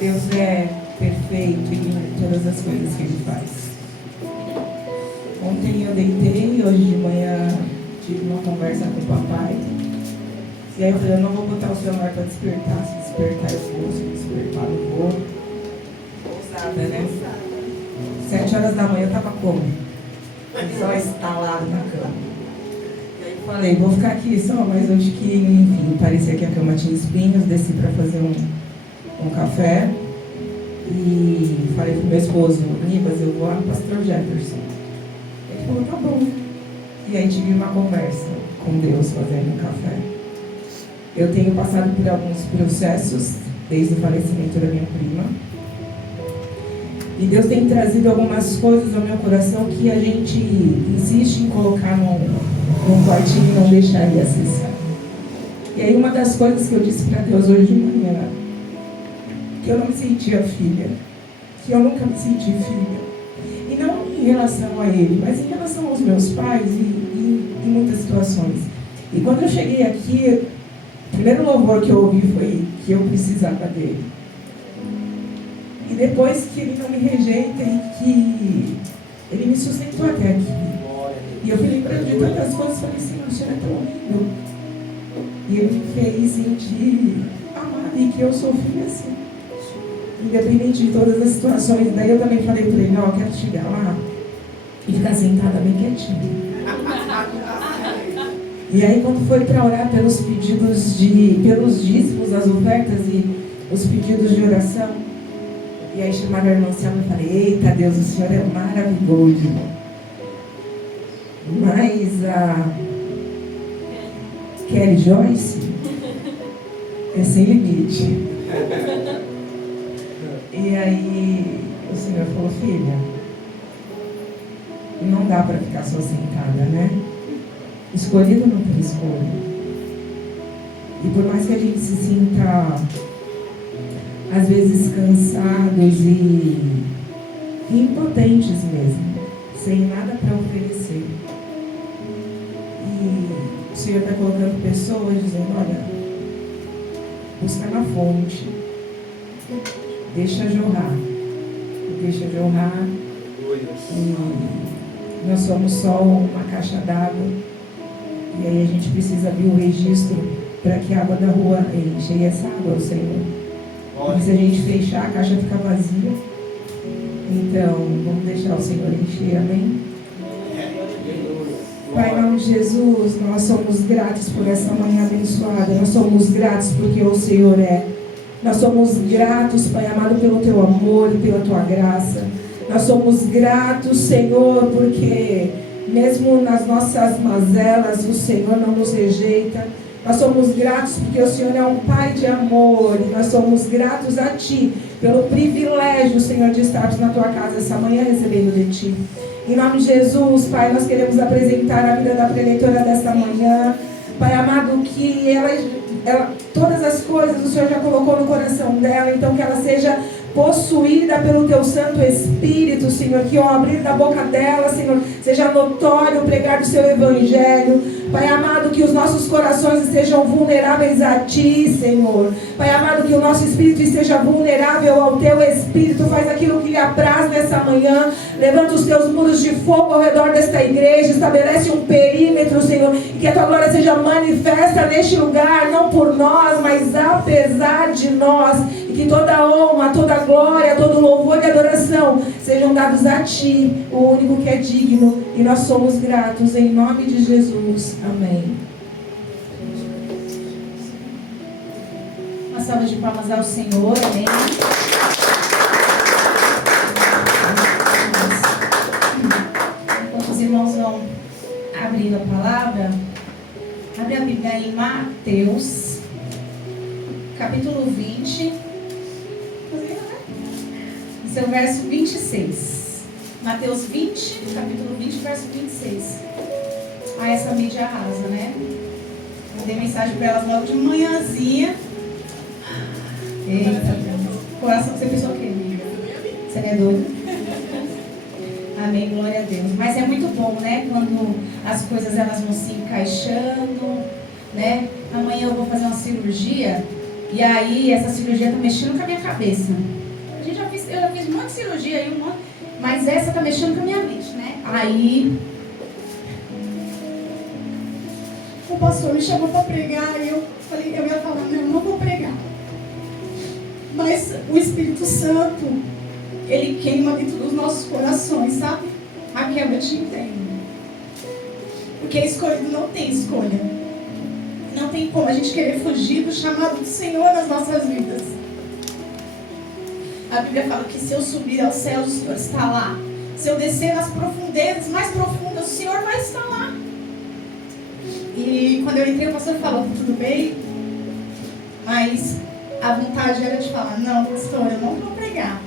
Deus é perfeito em todas as coisas que Ele faz. Ontem eu deitei, hoje de manhã tive uma conversa com o papai. E aí eu falei, eu não vou botar o celular para despertar. Se despertar eu vou, se despertar eu vou. Ousada, né? 7 horas da manhã eu tava como? Só estalado na cama. E aí eu falei, vou ficar aqui só, mas hoje que, enfim, parecia que a cama tinha espinhos, desci para fazer um café. E falei pro meu esposo, Nibas, eu vou lá no pastor Jefferson. Ele falou, tá bom. E aí tive uma conversa com Deus fazendo um café. Eu tenho passado por alguns processos, desde o falecimento da minha prima. E Deus tem trazido algumas coisas ao meu coração que a gente insiste em colocar num quartinho e não deixar ele acessar. E aí uma das coisas que eu disse para Deus hoje de manhã, que eu não me sentia filha, que eu nunca me senti filha. E não em relação a ele, mas em relação aos meus pais e em muitas situações. E quando eu cheguei aqui, o primeiro louvor que eu ouvi foi que eu precisava dele. E depois que ele não me rejeita e que ele me sustentou até aqui. E eu fui lembrando de tantas coisas, falei, Senhor, o Senhor é tão lindo. E ele me fez sentir amada e que eu sou filha assim. Independente de todas as situações. Daí eu também falei para ele, não, eu quero chegar lá e ficar sentada bem quietinha. E aí quando foi para orar pelos pedidos pelos dízimos, as ofertas e os pedidos de oração, e aí chamaram a irmã Selma e falei, eita Deus, o Senhor é maravilhoso. Mas a Kelly Joyce é sem limite. E aí o Senhor falou, filha, não dá para ficar só sentada, né? Escolhido não tem escolha. E por mais que a gente se sinta às vezes cansados e impotentes mesmo, sem nada para oferecer, e o Senhor está colocando pessoas dizendo, olha, busca na fonte, deixa jorrar, e nós somos só uma caixa d'água. E aí a gente precisa abrir o registro para que a água da rua enche. E essa água é o Senhor. E se a gente fechar, a caixa fica vazia. Então, vamos deixar o Senhor encher, amém? Pai, em nome de Jesus, nós somos gratos por essa manhã abençoada. Nós somos gratos porque o Senhor é. Nós somos gratos, Pai amado, pelo Teu amor e pela Tua graça. Nós somos gratos, Senhor, porque mesmo nas nossas mazelas, o Senhor não nos rejeita. Nós somos gratos porque o Senhor é um Pai de amor. E nós somos gratos a Ti pelo privilégio, Senhor, de estarmos na Tua casa essa manhã recebendo de Ti. Em nome de Jesus, Pai, nós queremos apresentar a vida da preleitora desta manhã. Pai amado, que ela todas as coisas o Senhor já colocou no coração dela. Então que ela seja possuída pelo Teu Santo Espírito, Senhor, que ao abrir da boca dela, Senhor, seja notório o pregar do Seu Evangelho. Pai amado, que os nossos corações estejam vulneráveis a Ti, Senhor. Pai amado, que o nosso espírito esteja vulnerável ao Teu Espírito. Faz aquilo que lhe apraz nessa manhã. Levanta os Teus muros de fogo ao redor desta igreja. Estabelece um perímetro, Senhor, e que a Tua glória seja manifesta neste lugar, não por nós, mas apesar de nós. E que toda honra, toda glória, todo louvor e adoração sejam dados a Ti, o único que é digno. E nós somos gratos em nome de Jesus. Amém. Uma salva de palmas ao Senhor. Amém. Enquanto os irmãos vão abrindo a palavra, abre a Bíblia em Mateus, capítulo 20, seu verso 26. Mateus 20, capítulo 20, verso 26. Ah, essa mídia arrasa, né? Mandei mensagem para elas logo de manhãzinha. Eita, coração, você pensou o quê, amiga? Você não é doida? Amém, glória a Deus. Mas é muito bom, né? Quando as coisas elas vão se encaixando, né? Amanhã eu vou fazer uma cirurgia E aí, essa cirurgia tá mexendo com a minha cabeça. Eu já fiz um monte de cirurgia aí, mas essa tá mexendo com a minha mente, né? Aí, o pastor me chamou para pregar e eu falei, eu ia falar, não vou pregar. Mas o Espírito Santo, ele queima dentro dos nossos corações, sabe? Aqui eu te entendo. Porque escolhido não tem escolha. Não tem como a gente querer fugir do chamado do Senhor nas nossas vidas. A Bíblia fala que se eu subir aos céus, o Senhor está lá. Se eu descer nas profundezas mais profundas, o Senhor vai estar lá. E quando eu entrei, o pastor falou, tudo bem? Mas a vontade era de falar, não, pastor, eu não vou pregar.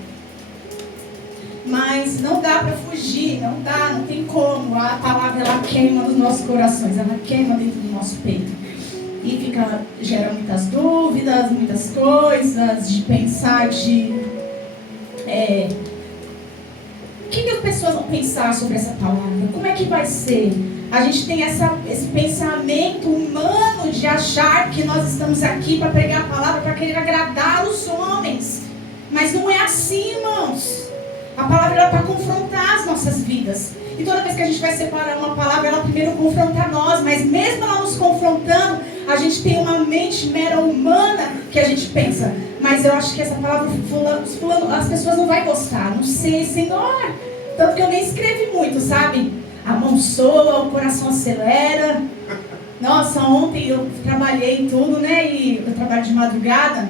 Mas não dá para fugir, não tem como. A palavra, ela queima nos nossos corações, ela queima dentro do nosso peito. E gera muitas dúvidas, muitas coisas, de pensar, o que as pessoas vão pensar sobre essa palavra? Como é que vai ser? A gente tem esse pensamento humano de achar que nós estamos aqui para pregar a palavra, para querer agradar os homens. Mas não é assim, irmãos. A palavra era para confrontar as nossas vidas. E toda vez que a gente vai separar uma palavra, ela primeiro confronta nós. Mas mesmo ela nos confrontando, a gente tem uma mente mera humana que a gente pensa, mas eu acho que essa palavra fulano, as pessoas não vão gostar. Não sei, Senhor. Tanto que eu nem escrevi muito, sabe? A mão soa, o coração acelera. Nossa, ontem eu trabalhei tudo, né? E eu trabalho de madrugada.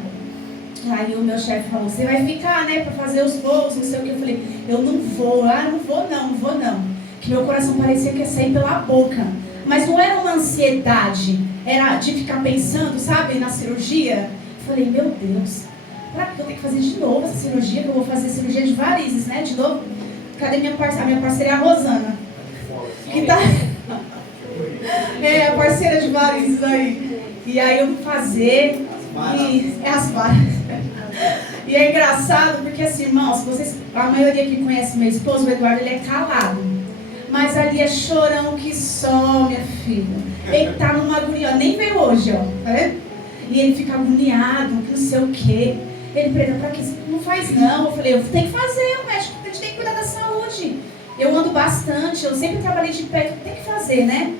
Aí o meu chefe falou, você vai ficar, né, para fazer os voos, não sei o que. Eu falei, eu não vou, não vou não. Que meu coração parecia que ia sair pela boca. Mas não era uma ansiedade, era de ficar pensando, sabe, na cirurgia. Eu falei, meu Deus, será que eu tenho que fazer de novo essa cirurgia? Que eu vou fazer cirurgia de varizes, né, de novo? Cadê minha parceira? A minha parceira é a Rosana. Que tá... a parceira de varizes aí. E aí eu vou fazer... as varas. E é engraçado porque assim, irmãos, a maioria que conhece meu esposo, o Eduardo, ele é calado. Mas ali é chorão que só, minha filha. Ele tá numa agonia, nem veio hoje, ó. Tá vendo? E ele fica agoniado, que não sei o quê. Ele pergunta, pra que não faz não? Eu falei, eu tenho que fazer, o médico, a gente tem que cuidar da saúde. Eu ando bastante, eu sempre trabalhei de pé, tem que fazer, né?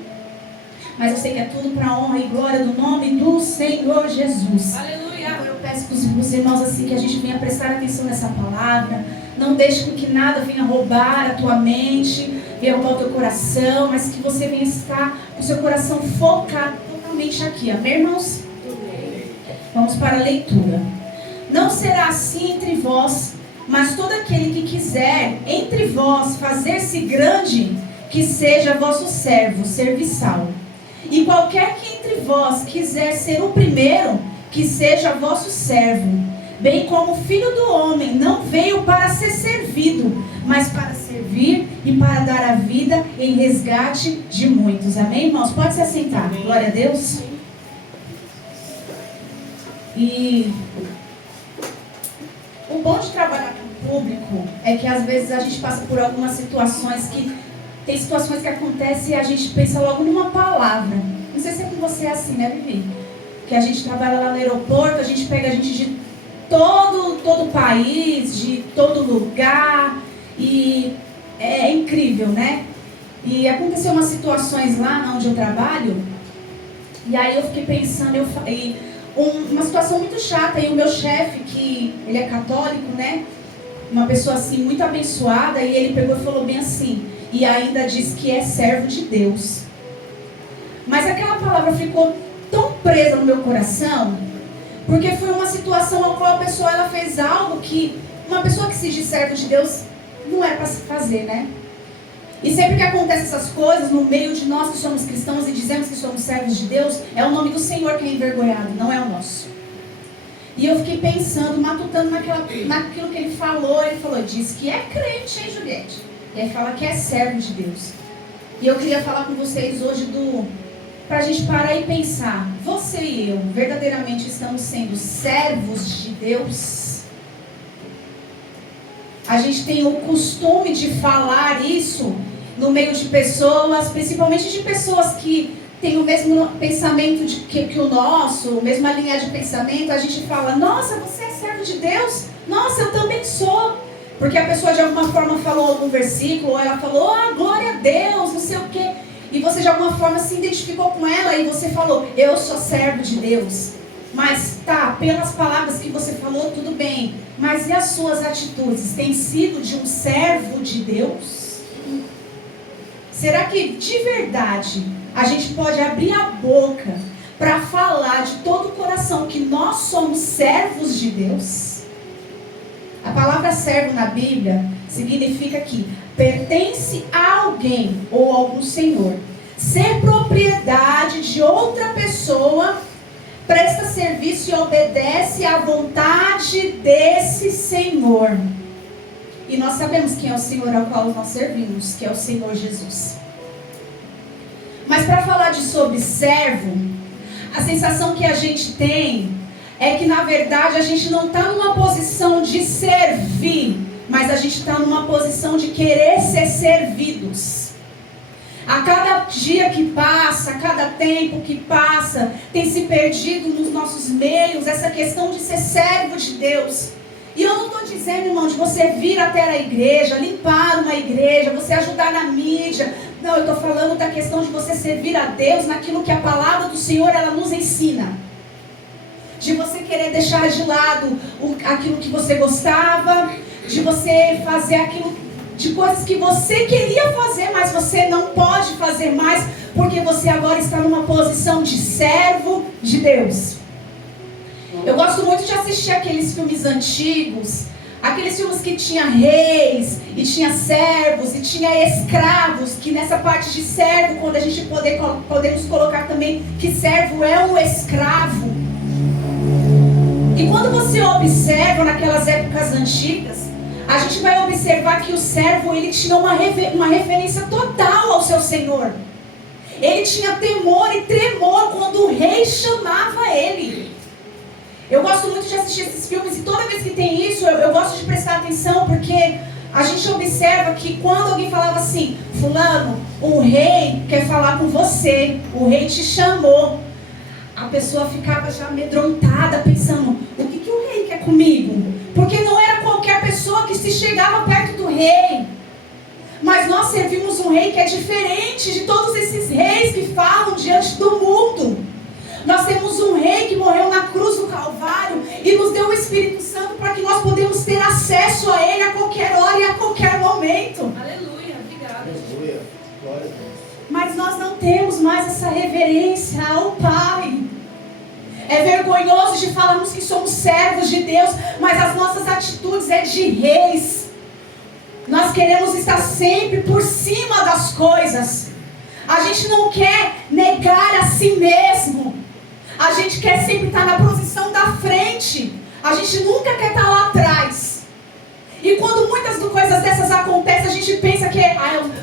Mas eu sei que é tudo para a honra e glória do nome do Senhor Jesus. Aleluia. Eu peço para os irmãos assim que a gente venha prestar atenção nessa palavra. Não deixe com que nada venha roubar a tua mente, venha roubar o teu coração, mas que você venha estar com o seu coração focado totalmente aqui. Amém, irmãos? Vamos para a leitura. Não será assim entre vós, mas todo aquele que quiser entre vós fazer-se grande, que seja vosso servo, serviçal. E qualquer que entre vós quiser ser o primeiro, que seja vosso servo. Bem como o Filho do Homem não veio para ser servido, mas para servir e para dar a vida em resgate de muitos. Amém, irmãos? Pode se assentar. Glória a Deus. E o bom de trabalhar com o público é que às vezes a gente passa por algumas situações que... Tem situações que acontecem e a gente pensa logo numa palavra. Não sei se é com você assim, né, Vivi? Que a gente trabalha lá no aeroporto, a gente pega a gente de todo o país, de todo lugar. E é incrível, né? E aconteceu umas situações lá onde eu trabalho. E aí eu fiquei pensando, uma situação muito chata. E o meu chefe, que ele é católico, né? Uma pessoa assim, muito abençoada. E ele pegou e falou bem assim... E ainda diz que é servo de Deus. Mas aquela palavra ficou tão presa no meu coração, porque foi uma situação na qual a pessoa ela fez algo que uma pessoa que se diz servo de Deus não é para se fazer, né? E sempre que acontecem essas coisas no meio de nós que somos cristãos e dizemos que somos servos de Deus, é o nome do Senhor que é envergonhado, não é o nosso. E eu fiquei pensando, matutando naquilo que ele falou, diz que é crente, hein, Juliette? E aí fala que é servo de Deus. E eu queria falar com vocês hoje para a gente parar e pensar. Você e eu, verdadeiramente estamos sendo servos de Deus? A gente tem o costume de falar isso no meio de pessoas, principalmente de pessoas que tem o mesmo pensamento que o nosso, a mesma linha de pensamento, a gente fala, nossa, você é servo de Deus? Nossa, eu também sou. Porque a pessoa de alguma forma falou algum versículo, ou ela falou, glória a Deus, não sei o quê. E você de alguma forma se identificou com ela e você falou, eu sou servo de Deus. Mas tá, pelas palavras que você falou, tudo bem. Mas e as suas atitudes? Tem sido de um servo de Deus? Será que de verdade a gente pode abrir a boca para falar de todo o coração que nós somos servos de Deus? A palavra servo na Bíblia significa que pertence a alguém ou a algum senhor. Ser propriedade de outra pessoa, presta serviço e obedece à vontade desse senhor. E nós sabemos quem é o Senhor ao qual nós servimos, que é o Senhor Jesus. Mas para falar sobre servo, a sensação que a gente tem é que na verdade a gente não está numa posição de servir, mas a gente está numa posição de querer ser servidos. A cada dia que passa, a cada tempo que passa, tem se perdido nos nossos meios essa questão de ser servo de Deus. E eu não estou dizendo, irmão, de você vir até a igreja, limpar uma igreja, você ajudar na mídia. Não, eu estou falando da questão de você servir a Deus naquilo que a palavra do Senhor ela nos ensina. De você querer deixar de lado aquilo que você gostava, de você fazer aquilo, de coisas que você queria fazer, mas você não pode fazer mais, porque você agora está numa posição de servo de Deus. Eu gosto muito de assistir aqueles filmes antigos, aqueles filmes que tinha reis, e tinha servos, e tinha escravos, que nessa parte de servo, quando a gente podemos colocar também que servo é um escravo. E quando você observa naquelas épocas antigas, a gente vai observar que o servo ele tinha uma referência total ao seu senhor. Ele tinha temor e tremor quando o rei chamava ele. Eu gosto muito de assistir esses filmes e toda vez que tem isso, eu gosto de prestar atenção, porque a gente observa que quando alguém falava assim, fulano, o rei quer falar com você, o rei te chamou. A pessoa ficava já amedrontada, pensando, o que o rei quer comigo? Porque não era qualquer pessoa que se chegava perto do rei. Mas nós servimos um rei que é diferente de todos esses reis que falam diante do mundo. Nós temos um rei que morreu na cruz do Calvário e nos deu o Espírito Santo para que nós podemos ter acesso a ele a qualquer hora e a qualquer momento. Aleluia, obrigada. Aleluia, glória a Deus. Mas nós não temos mais essa reverência ao Pai. É vergonhoso de falarmos que somos servos de Deus, mas as nossas atitudes é de reis. Nós queremos estar sempre por cima das coisas. A gente não quer negar a si mesmo. A gente quer sempre estar na posição da frente. A gente nunca quer estar lá atrás. E quando muitas coisas dessas acontecem, a gente pensa que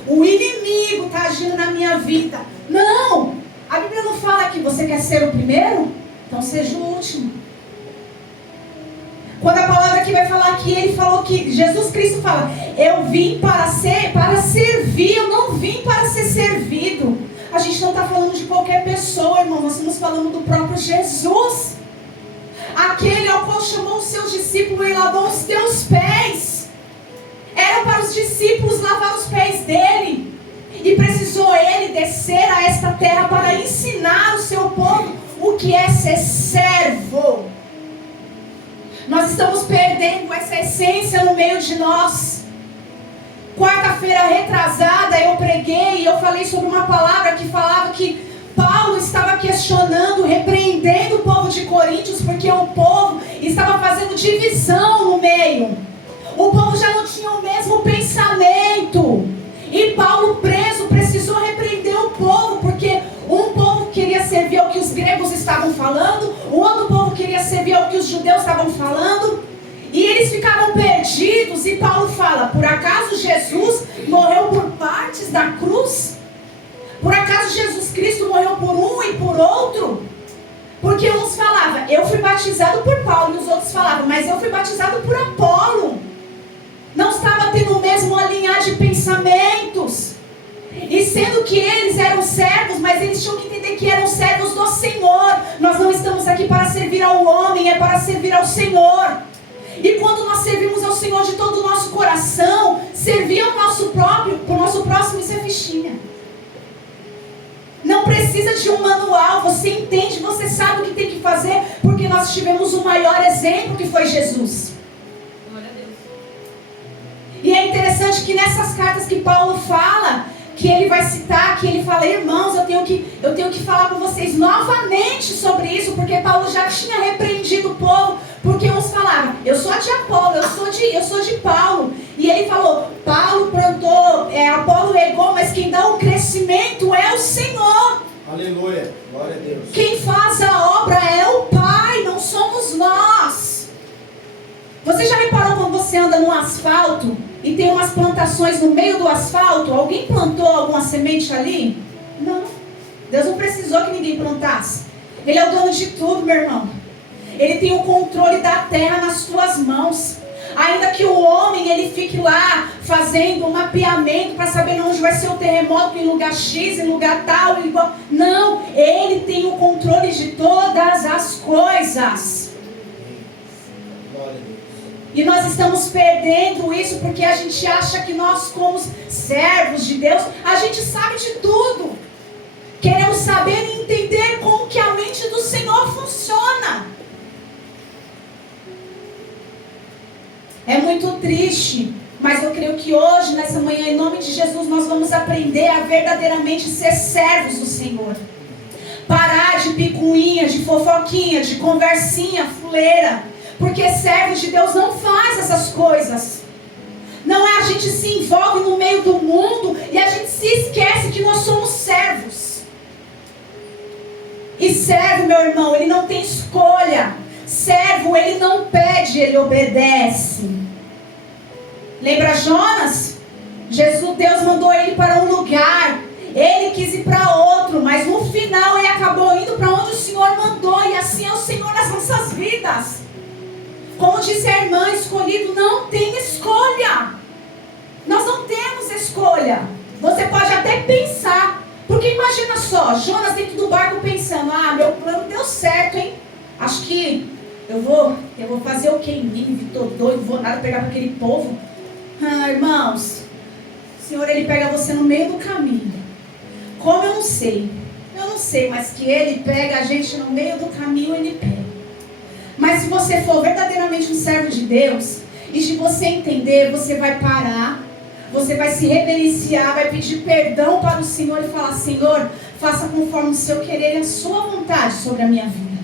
o inimigo está agindo na minha vida. Não! A Bíblia não fala que você quer ser o primeiro? Então seja o último. Quando a palavra aqui vai falar que ele falou que Jesus Cristo fala, eu vim para servir, eu não vim para ser servido. A gente não está falando de qualquer pessoa, irmão, nós estamos falando do próprio Jesus. Aquele ao qual chamou os seus discípulos e lavou os teus pés. Era para os discípulos lavar os pés dele. E precisou ele descer a esta terra para ensinar o seu povo o que é ser servo. Nós estamos perdendo essa essência no meio de nós. Quarta-feira retrasada eu preguei e eu falei sobre uma palavra que falava que Paulo estava questionando, repreendendo o povo de Coríntios, porque o povo estava fazendo divisão no meio. O povo já não tinha o mesmo pensamento. E Paulo preso precisou repreender o povo, porque um povo queria servir ao que os gregos estavam falando, o outro povo queria servir ao que os judeus estavam falando, e eles ficavam perdidos. E Paulo fala, por acaso Jesus morreu por partes da cruz? Por acaso Jesus Cristo morreu por um e por outro? Porque uns falavam, eu fui batizado por Paulo, e os outros falavam, mas eu fui batizado por Apolo. Não estava tendo o mesmo alinhar de pensamentos. E sendo que eles eram servos, mas eles tinham que entender que eram servos do Senhor. Nós não estamos aqui para servir ao homem, é para servir ao Senhor. E quando nós servimos ao Senhor de todo o nosso coração, servir ao nosso próximo, isso é fichinha. Não precisa de um manual, você entende, você sabe o que tem que fazer, porque nós tivemos o maior exemplo, que foi Jesus. Glória a Deus. E é interessante que nessas cartas que Paulo fala, que ele vai citar, que ele fala, irmãos, eu tenho que falar com vocês novamente sobre isso, porque Paulo já tinha repreendido o povo, porque uns falaram, eu sou de Apolo, eu sou de Paulo. E ele falou, Paulo plantou, Apolo regou, mas quem dá o crescimento é o Senhor. Aleluia, glória a Deus. Quem faz a obra é o Pai, não somos nós. Você já reparou quando você anda no asfalto e tem umas plantações no meio do asfalto? Alguém plantou alguma semente ali? Não. Deus não precisou que ninguém plantasse. Ele é o dono de tudo, meu irmão. Ele tem o controle da terra nas suas mãos. Ainda que o homem ele fique lá fazendo um mapeamento para saber onde vai ser o terremoto, em lugar X, em lugar tal, igual. Não, ele tem o controle de todas as coisas. Glória a Deus. E nós estamos perdendo isso porque a gente acha que nós, como servos de Deus, a gente sabe de tudo. Queremos saber e entender como que a mente do Senhor funciona. É muito triste, mas eu creio que hoje, nessa manhã, em nome de Jesus, nós vamos aprender a verdadeiramente ser servos do Senhor. Parar de picuinha, de fofoquinha, de conversinha, fuleira. Porque servos de Deus não faz essas coisas. Não é a gente se envolve no meio do mundo e a gente se esquece que nós somos servos. E servo, meu irmão, ele não tem escolha. Servo, ele não pede, ele obedece. Lembra Jonas? Deus mandou ele para um lugar. Ele quis ir para outro, mas no final ele acabou indo para onde o Senhor mandou. E assim é o Senhor nas nossas vidas. Como disse a irmã, escolhido não tem escolha. Nós não temos escolha. Você pode até pensar. Porque imagina só, Jonas dentro do barco pensando, meu plano deu certo, hein? Acho que eu vou fazer o que em Nínive? Tô doido, vou nada pegar para aquele povo. Irmãos, o Senhor ele pega você no meio do caminho. Como eu não sei, mas que ele pega a gente no meio do caminho, ele pega. Mas se você for verdadeiramente um servo de Deus, e se você entender, você vai parar, você vai se reverenciar, vai pedir perdão para o Senhor e falar, Senhor, faça conforme o seu querer e a sua vontade sobre a minha vida.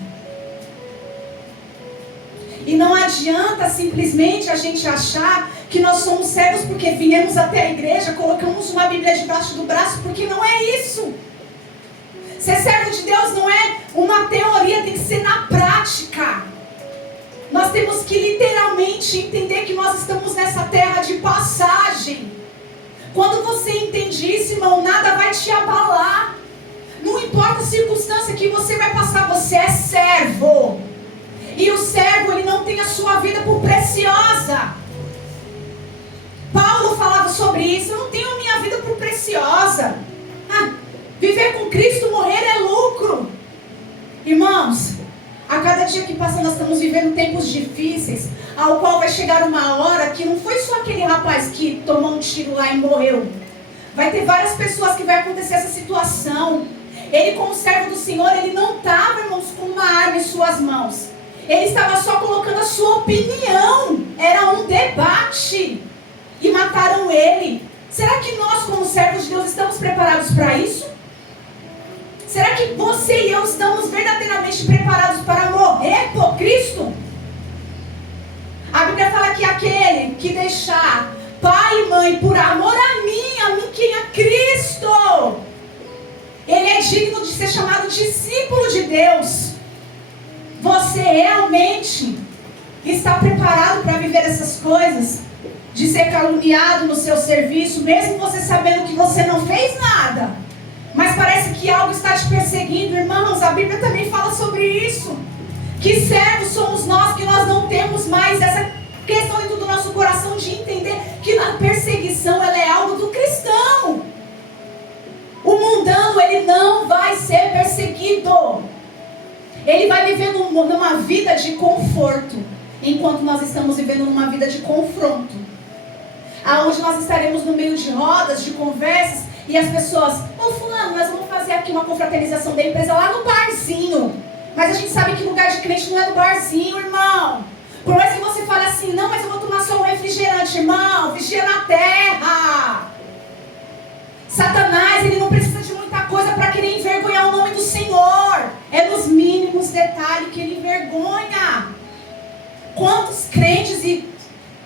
E não adianta simplesmente a gente achar que nós somos servos porque viemos até a igreja, colocamos uma Bíblia debaixo do braço, porque não é isso. Ser servo de Deus não é uma teoria, tem que ser na prática. Nós temos que literalmente entender que nós estamos nessa terra de passagem. Quando você entende isso, irmão, nada vai te abalar. Não importa a circunstância que você vai passar, você é servo. E o servo, ele não tem a sua vida por preciosa. Paulo falava sobre isso, eu não tenho a minha vida por preciosa. Viver com Cristo, morrer é lucro. Irmãos, a cada dia que passa nós estamos vivendo tempos difíceis, ao qual vai chegar uma hora que não foi só aquele rapaz que tomou um tiro lá e morreu. Vai ter várias pessoas que vai acontecer essa situação. Ele, como servo do Senhor, ele não estava, irmãos, com uma arma em suas mãos. Ele estava só colocando a sua opinião. Era um debate. E mataram ele. Será que nós, como servos de Deus, estamos preparados para isso? Será que você e eu estamos verdadeiramente preparados para morrer por Cristo? A Bíblia fala que aquele que deixar pai e mãe por amor a mim quem é Cristo, ele é digno de ser chamado discípulo de Deus. Você realmente está preparado para viver essas coisas? De ser caluniado no seu serviço, mesmo você sabendo que você não fez nada, mas parece que algo está te perseguindo. Irmãos, a Bíblia também fala sobre isso. Que servos somos nós, que nós não temos mais essa questão dentro do nosso coração de entender que a perseguição ela é algo do cristão. cristão, ele não vai ser perseguido. Ele vai viver numa vida de conforto, enquanto nós estamos vivendo numa vida de confronto, aonde nós estaremos no meio de rodas, de conversas, e as pessoas, fulano, nós vamos fazer aqui uma confraternização da empresa lá no barzinho. Mas a gente sabe que lugar de crente não é no barzinho, irmão. Por mais que você fale assim, não, mas eu vou tomar só um refrigerante, irmão, vigia na terra. Satanás, ele não precisa de muita coisa para querer envergonhar o nome do Senhor. É nos mínimos detalhes que ele envergonha. Quantos crentes e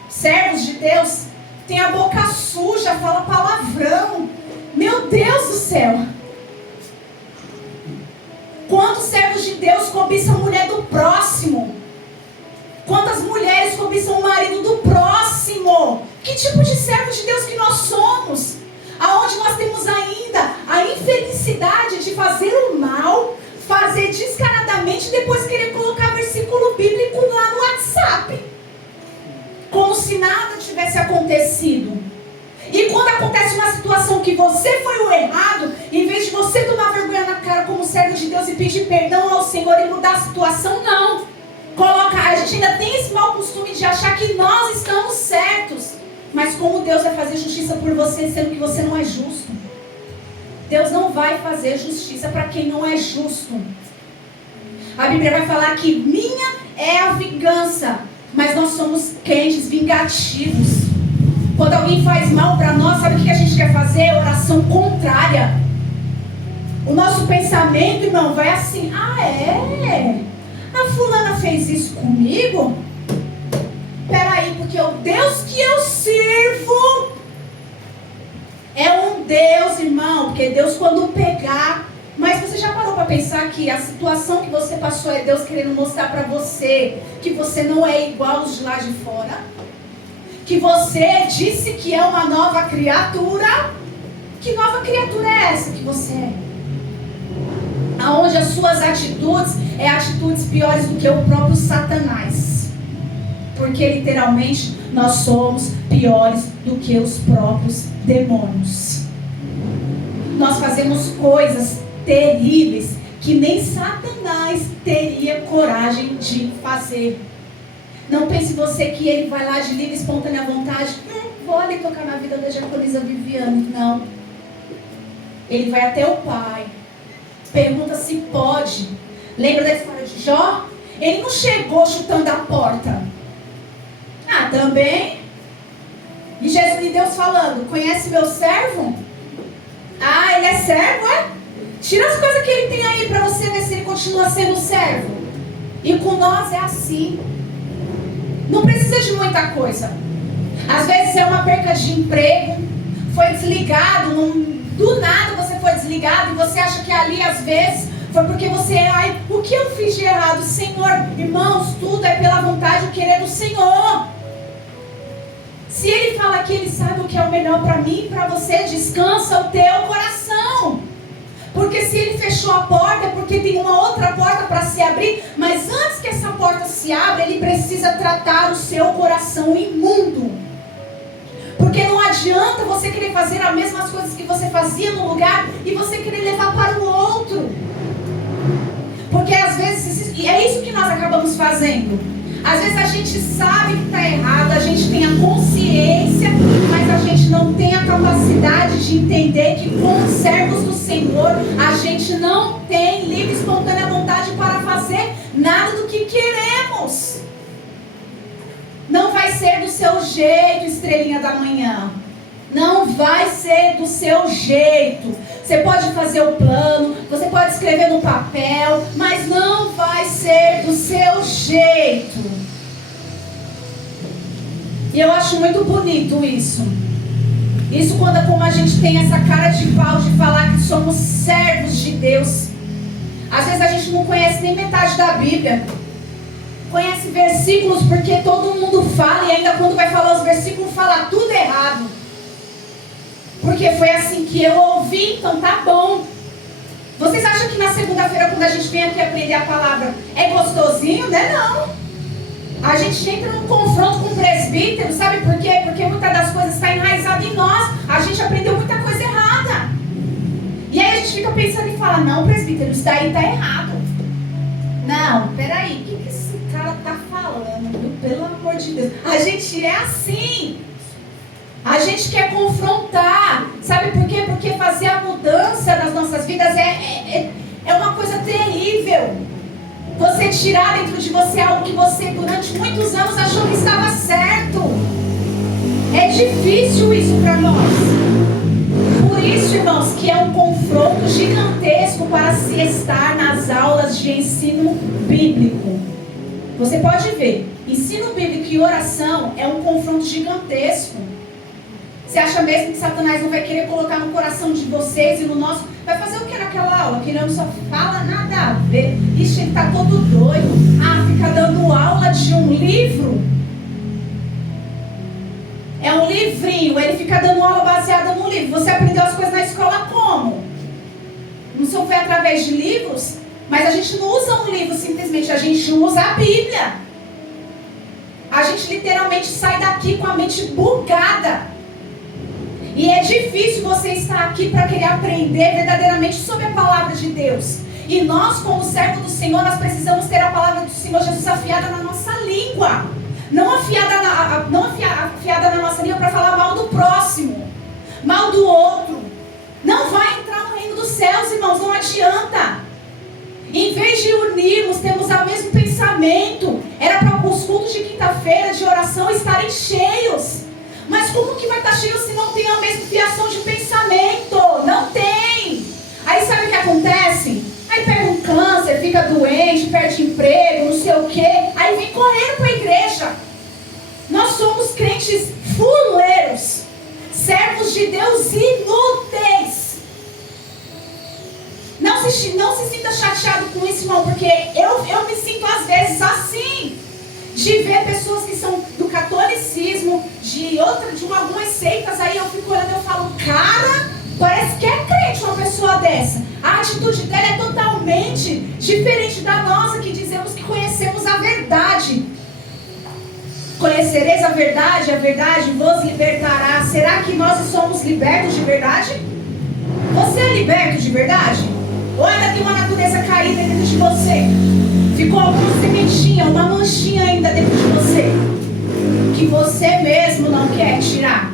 servos de Deus têm a boca suja, fala palavrão? Meu Deus do céu! Quantos servos de Deus cobiçam a mulher do próximo? Quantas mulheres cobiçam o marido do próximo? Que tipo de servos de Deus que nós somos? Aonde nós temos ainda a infelicidade de fazer o mal, fazer descaradamente e depois querer colocar versículo bíblico lá no WhatsApp, como se nada tivesse acontecido. E quando acontece uma situação que você foi o errado, em vez de você tomar vergonha na cara como servo de Deus e pedir perdão ao Senhor e mudar a situação, não. A gente ainda tem esse mau costume de achar que nós estamos certos. Mas como Deus vai fazer justiça por você, sendo que você não é justo? Deus não vai fazer justiça para quem não é justo. A Bíblia vai falar que minha é a vingança, mas nós somos crentes vingativos. Quando alguém faz mal para nós, sabe o que a gente quer fazer? Oração contrária. O nosso pensamento, irmão, vai assim: a fulana fez isso comigo? Peraí, porque o Deus que eu sirvo é um Deus, irmão, porque Deus quando pegar... Mas você já parou para pensar que a situação que você passou é Deus querendo mostrar para você que você não é igual aos de lá de fora? Que você disse que é uma nova criatura? Que nova criatura é essa que você é? Aonde as suas atitudes é atitudes piores do que o próprio Satanás. Porque literalmente nós somos piores do que os próprios demônios. Nós fazemos coisas terríveis que nem Satanás teria coragem de fazer. Não pense você que ele vai lá de livre e espontânea vontade, vou ali tocar na vida da diaconisa Viviane. Não. Ele vai até o pai, pergunta se pode. Lembra da história de Jó? Ele não chegou chutando a porta. Também. E Jesus e Deus falando: conhece meu servo? Ele é servo, é? Tira as coisas que ele tem aí para você ver se ele continua sendo servo. E com nós é assim. Não precisa de muita coisa. Às vezes é uma perca de emprego, foi desligado, do nada você foi desligado e você acha que ali às vezes foi porque você, o que eu fiz de errado? Senhor, irmãos, tudo é pela vontade e querer do Senhor. Se Ele fala que Ele sabe o que é o melhor para mim e para você, descansa o teu coração. Porque se Ele fechou a porta é porque tem uma outra porta para se abrir. Mas antes que essa porta se abra, Ele precisa tratar o seu coração imundo. Porque não adianta você querer fazer as mesmas coisas que você fazia no lugar e você querer levar para o outro. Porque às vezes, e é isso que nós acabamos fazendo. Às vezes a gente sabe que está errado, a gente tem a consciência, mas a gente não tem a capacidade de entender que como servos do Senhor, a gente não tem livre e espontânea vontade para fazer nada do que queremos. Não vai ser do seu jeito, estrelinha da manhã. Não vai ser do seu jeito. Você pode fazer o plano, você pode escrever no papel, mas não vai ser do seu jeito. E eu acho muito bonito isso. Isso como a gente tem essa cara de pau de falar que somos servos de Deus. Às vezes a gente não conhece nem metade da Bíblia. Conhece versículos porque todo mundo fala e ainda quando vai falar os versículos fala tudo errado. Porque foi assim que eu ouvi, então tá bom. Vocês acham que na segunda-feira, quando a gente vem aqui aprender a palavra, é gostosinho? Né? Não. A gente entra num confronto com o presbítero, sabe por quê? Porque muitas das coisas estão enraizadas em nós. A gente aprendeu muita coisa errada. E aí a gente fica fica pensando e fala, não, presbítero, isso daí tá errado. Não, peraí, o que esse cara tá falando, viu? Pelo amor de Deus. A gente é assim. A gente quer confrontar. Sabe por quê? Porque fazer a mudança nas nossas vidas é uma coisa terrível. Você tirar dentro de você algo que você durante muitos anos achou que estava certo. É difícil isso para nós. Por isso, irmãos, que é um confronto gigantesco para se estar nas aulas de ensino bíblico. Você pode ver, ensino bíblico e oração é um confronto gigantesco. Você acha mesmo que Satanás não vai querer colocar no coração de vocês e no nosso... Vai fazer o que naquela aula? Que não só fala nada a ver. Ixi, ele tá todo doido. Ah, fica dando aula de um livro. É um livrinho. Ele fica dando aula baseada no livro. Você aprendeu as coisas na escola como? Não só foi através de livros? Mas a gente não usa um livro simplesmente. A gente usa a Bíblia. A gente literalmente sai daqui com a mente bugada. E é difícil você estar aqui para querer aprender verdadeiramente sobre a palavra de Deus. E nós, como servo do Senhor, nós precisamos ter a palavra do Senhor Jesus afiada na nossa língua. Não afiada na nossa língua para falar mal do próximo, mal do outro. Não vai entrar no reino dos céus, irmãos, não adianta. Em vez de unirmos, temos o mesmo pensamento. Era para os cultos de quinta-feira de oração estarem cheios. Mas como que vai estar cheio se não tem a mesma fiação de pensamento? Não tem. Aí sabe o que acontece? Aí pega um câncer, fica doente, perde emprego, não sei o quê. Aí vem correndo para a igreja. Nós somos crentes fuleiros, servos de Deus inúteis. Não se sinta chateado com isso, irmão, porque eu me sinto às vezes assim. De ver pessoas que são do catolicismo, de algumas seitas, aí eu fico olhando e eu falo, cara, parece que é crente uma pessoa dessa. A atitude dela é totalmente diferente da nossa, que dizemos que conhecemos a verdade. Conhecereis a verdade vos libertará. Será que nós somos libertos de verdade? Você é liberto de verdade? Ou ainda tem uma natureza caída dentro de você? Ficou alguma sementinha, uma manchinha ainda dentro de você, que você mesmo não quer tirar?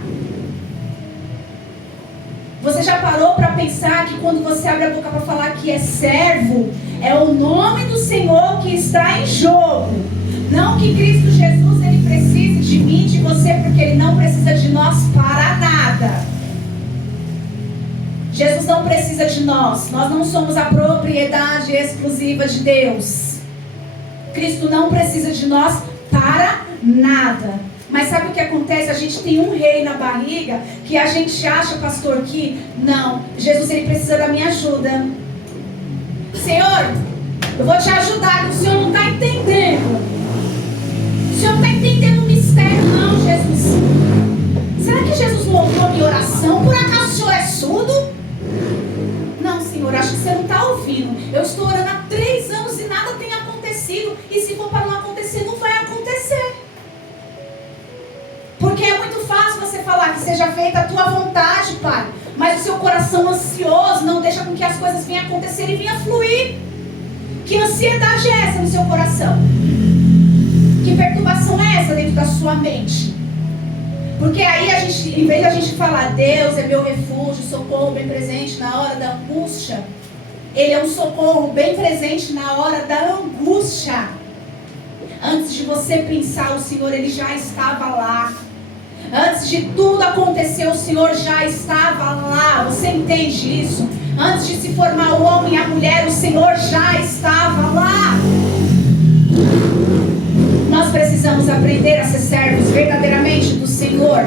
Você já parou para pensar que quando você abre a boca para falar que é servo, é o nome do Senhor que está em jogo? Não que Cristo Jesus ele precise de mim e de você, porque ele não precisa de nós para nada. Jesus não precisa de nós. Nós não somos a propriedade exclusiva de Deus. Cristo não precisa de nós para nada. Mas sabe o que acontece? A gente tem um rei na barriga que a gente acha, pastor, que não, Jesus ele precisa da minha ajuda. Senhor, eu vou te ajudar, que o Senhor não está entendendo. O Senhor não está entendendo o mistério, não, Jesus. Será que Jesus não ouviu a minha oração? Por acaso o Senhor é surdo? Não, Senhor, acho que você não está ouvindo. Eu estou orando há 3 anos e nada tem acontecido. E se for para não acontecer, não vai acontecer. Porque é muito fácil você falar que seja feita a tua vontade, Pai. Mas o seu coração ansioso não deixa com que as coisas venham acontecer e venham fluir. Que ansiedade é essa no seu coração? Que perturbação é essa dentro da sua mente? Porque aí a gente, em vez de a gente falar, Deus é meu refúgio, socorro bem presente na hora da angústia, Ele é um socorro bem presente na hora da angústia. Antes de você pensar, o Senhor Ele já estava lá. Antes de tudo acontecer, o Senhor já estava lá. Você entende isso? Antes de se formar o homem e a mulher, o Senhor já estava lá. Nós precisamos aprender a ser servos verdadeiramente do Senhor.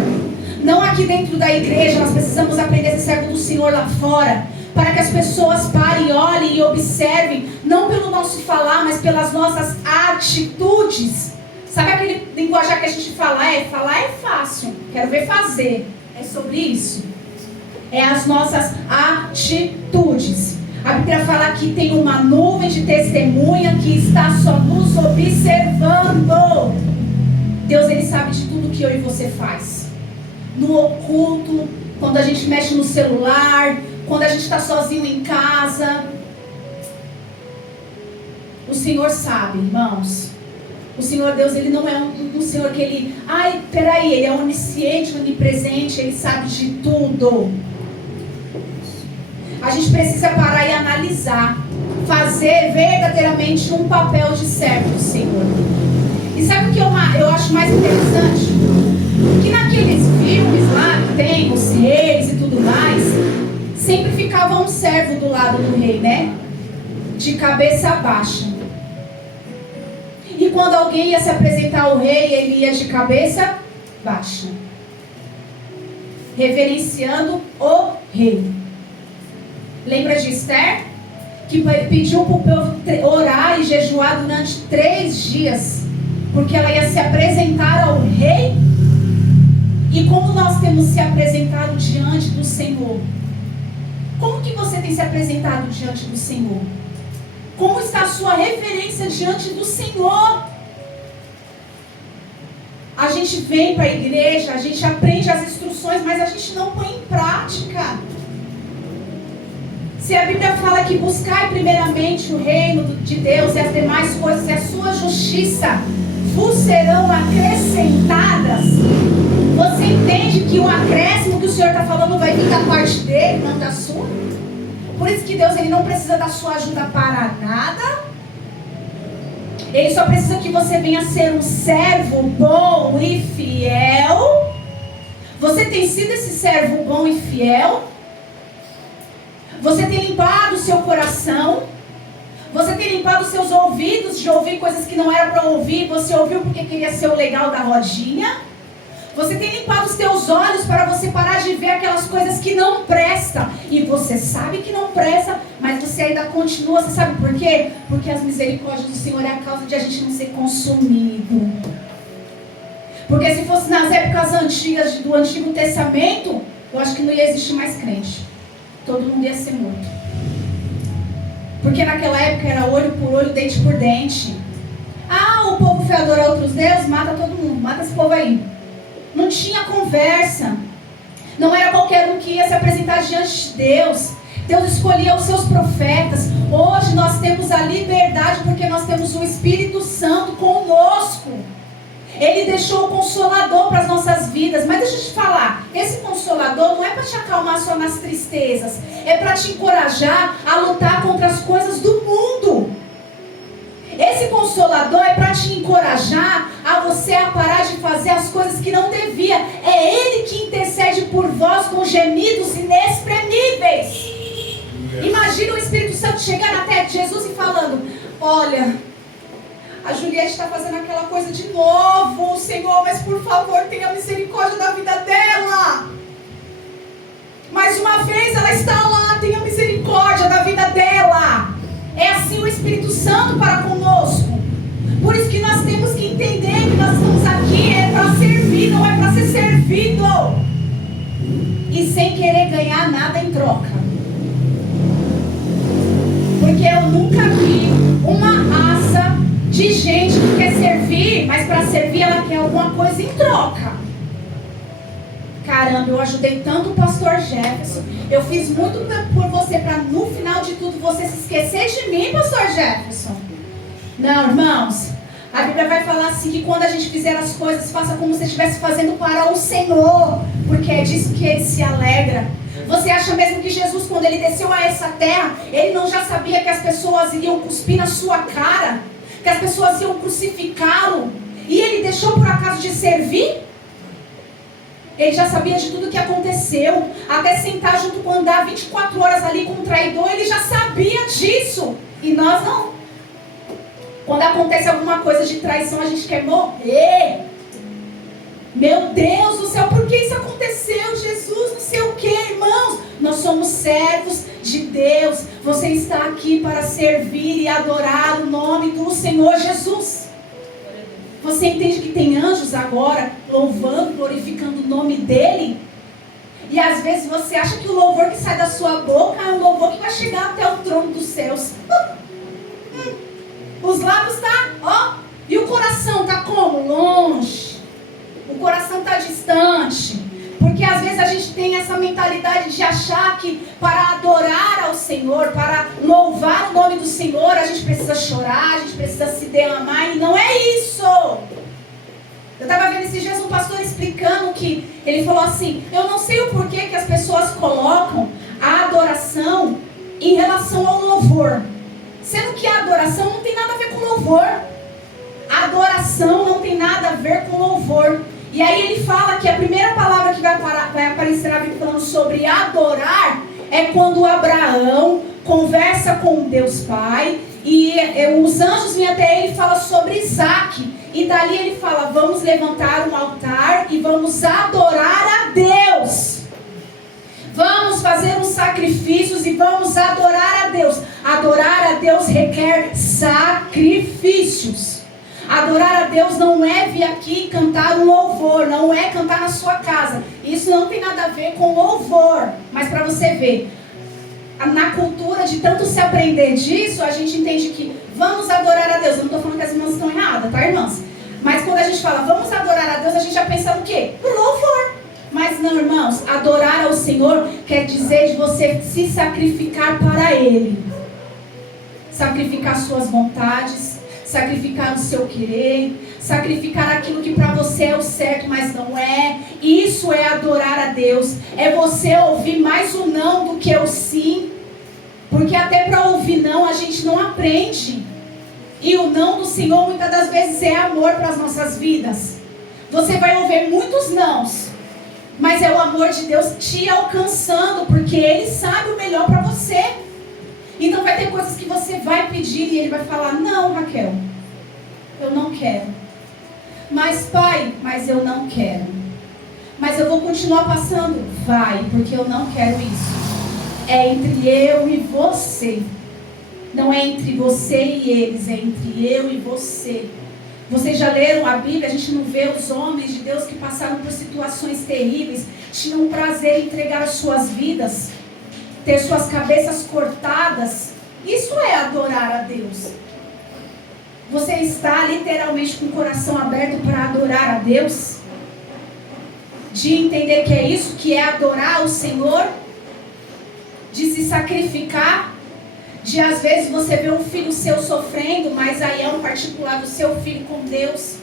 Não aqui dentro da igreja, nós precisamos aprender a ser servo do Senhor lá fora. Para que as pessoas parem, olhem e observem, não pelo nosso falar, mas pelas nossas atitudes. Sabe aquele linguajar que a gente fala? Falar é fácil, quero ver fazer. É sobre isso. É as nossas atitudes. A Bíblia fala que tem uma nuvem de testemunha que está só nos observando. Deus, Ele sabe de tudo que eu e você faz. No oculto, quando a gente mexe no celular, quando a gente está sozinho em casa. O Senhor sabe, irmãos. O Senhor Deus, Ele não é um Senhor que Ele... Ai, peraí, Ele é onisciente, onipresente, Ele sabe de tudo. A gente precisa parar e analisar. Fazer verdadeiramente um papel de servo do Senhor. E sabe o que eu acho mais interessante? Que naqueles filmes lá que tem os reis e tudo mais, sempre ficava um servo do lado do rei, né? De cabeça baixa. E quando alguém ia se apresentar ao rei, ele ia de cabeça baixa, reverenciando o rei. Lembra de Esther? Que pediu para o povo orar e jejuar durante 3 dias, porque ela ia se apresentar ao rei. E como nós temos se apresentado diante do Senhor? Como que você tem se apresentado diante do Senhor? Como está a sua referência diante do Senhor? A gente vem para a igreja, a gente aprende as instruções, mas a gente não põe em prática. Se a Bíblia fala que buscai primeiramente o reino de Deus e as demais coisas e a sua justiça vos serão acrescentadas, você entende que o acréscimo que o Senhor está falando vai vir da parte dele, não da sua? Por isso que Deus, Ele não precisa da sua ajuda para nada. Ele só precisa que você venha ser um servo bom e fiel. Você tem sido esse servo bom e fiel? Você tem limpado o seu coração? Você tem limpado os seus ouvidos de ouvir coisas que não era para ouvir? Você ouviu porque queria ser o legal da rodinha? Você tem limpado os teus olhos para você parar de ver aquelas coisas que não prestam. E você sabe que não presta, mas você ainda continua. Você sabe por quê? Porque as misericórdias do Senhor é a causa de a gente não ser consumido. Porque se fosse nas épocas antigas do Antigo Testamento, eu acho que não ia existir mais crente. Todo mundo ia ser morto. Porque naquela época era olho por olho, dente por dente. Ah, o povo foi adorar outros deuses, mata todo mundo, mata esse povo aí. Não tinha conversa. Não era qualquer um que ia se apresentar diante de Deus. Deus escolhia os seus profetas. Hoje nós temos a liberdade porque nós temos o Espírito Santo conosco. Ele deixou o Consolador para as nossas vidas. Mas deixa eu te falar, esse Consolador não é para te acalmar só nas tristezas. É para te encorajar a lutar contra as coisas do mundo. Esse Consolador é para te encorajar a você a parar de fazer as coisas que não devia. É Ele que intercede por vós com gemidos inexprimíveis. Imagina o Espírito Santo chegando até Jesus e falando: olha, a Juliette está fazendo aquela coisa de novo, Senhor, mas por favor tenha misericórdia da vida dela. Mais uma vez ela está lá, tenha misericórdia da vida dela. É assim o Espírito Santo para conosco. Por isso que nós temos que entender que nós estamos aqui é para servir, não é para ser servido. E sem querer ganhar nada em troca. Porque eu nunca vi uma raça de gente que quer servir, mas para servir ela quer alguma coisa em troca. Caramba, eu ajudei tanto o pastor Jefferson. Eu fiz muito por você para no final de tudo você se esquecer de mim, pastor Jefferson. Não, irmãos. A Bíblia vai falar assim que quando a gente fizer as coisas, faça como se estivesse fazendo para o Senhor. Porque é disso que Ele se alegra. Você acha mesmo que Jesus, quando Ele desceu a essa terra, Ele não já sabia que as pessoas iriam cuspir na sua cara? Que as pessoas iam crucificá-lo? E Ele deixou por acaso de servir? Ele já sabia de tudo que aconteceu. Até sentar junto com andar 24 horas ali com um traidor, Ele já sabia disso. E nós não. Quando acontece alguma coisa de traição, a gente quer morrer. Meu Deus do céu, por que isso aconteceu? Jesus, não sei o que, irmãos. Nós somos servos de Deus. Você está aqui para servir e adorar o nome do Senhor Jesus. Você entende que tem anjos agora louvando, glorificando o nome dele? E às vezes você acha que o louvor que sai da sua boca é um louvor que vai chegar até o trono dos céus. Os lábios tá, ó. E o coração tá como? Longe. O coração tá distante. Porque às vezes a gente tem essa mentalidade de achar que para adorar ao Senhor, para louvar o nome do Senhor, a gente precisa chorar, a gente precisa se derramar, e não é isso. Eu estava vendo esses dias um pastor explicando que ele falou assim: eu não sei o porquê que as pessoas colocam a adoração em relação ao louvor, sendo que a adoração não tem nada a ver com louvor. A adoração não tem nada a ver com louvor. E aí ele fala que a primeira palavra que vai aparecer na Bíblia falando sobre adorar é quando Abraão conversa com Deus Pai e os anjos vêm até ele e falam sobre Isaac. E dali ele fala: vamos levantar um altar e vamos adorar a Deus. Vamos fazer uns sacrifícios e vamos adorar a Deus. Adorar a Deus requer sacrifícios. Adorar a Deus não é vir aqui cantar um louvor, não é cantar na sua casa. Isso não tem nada a ver com louvor. Mas para você ver, na cultura de tanto se aprender disso, a gente entende que vamos adorar a Deus. Eu não estou falando que as irmãs estão erradas, tá, irmãs? Mas quando a gente fala vamos adorar a Deus, a gente já pensa no quê? No louvor. Mas não, irmãos, adorar ao Senhor quer dizer de você se sacrificar para Ele. Sacrificar suas vontades, sacrificar o seu querer, sacrificar aquilo que para você é o certo, mas não é. Isso é adorar a Deus. É você ouvir mais o não do que o sim. Porque até para ouvir não a gente não aprende. E o não do Senhor muitas das vezes é amor para as nossas vidas. Você vai ouvir muitos nãos, mas é o amor de Deus te alcançando, porque Ele sabe o melhor para você. Então vai ter coisas que você vai pedir e Ele vai falar: não, Raquel, eu não quero. Mas Pai, mas eu não quero. Mas eu vou continuar passando? Vai, porque eu não quero isso. É entre eu e você. Não é entre você e eles, é entre eu e você. Vocês já leram a Bíblia? A gente não vê os homens de Deus que passaram por situações terríveis, tinham prazer em entregar as suas vidas, ter suas cabeças cortadas. Isso é adorar a Deus. Você está literalmente com o coração aberto para adorar a Deus? De entender que é isso que é adorar o Senhor? De se sacrificar? De às vezes você vê um filho seu sofrendo, mas aí é um particular do seu filho com Deus.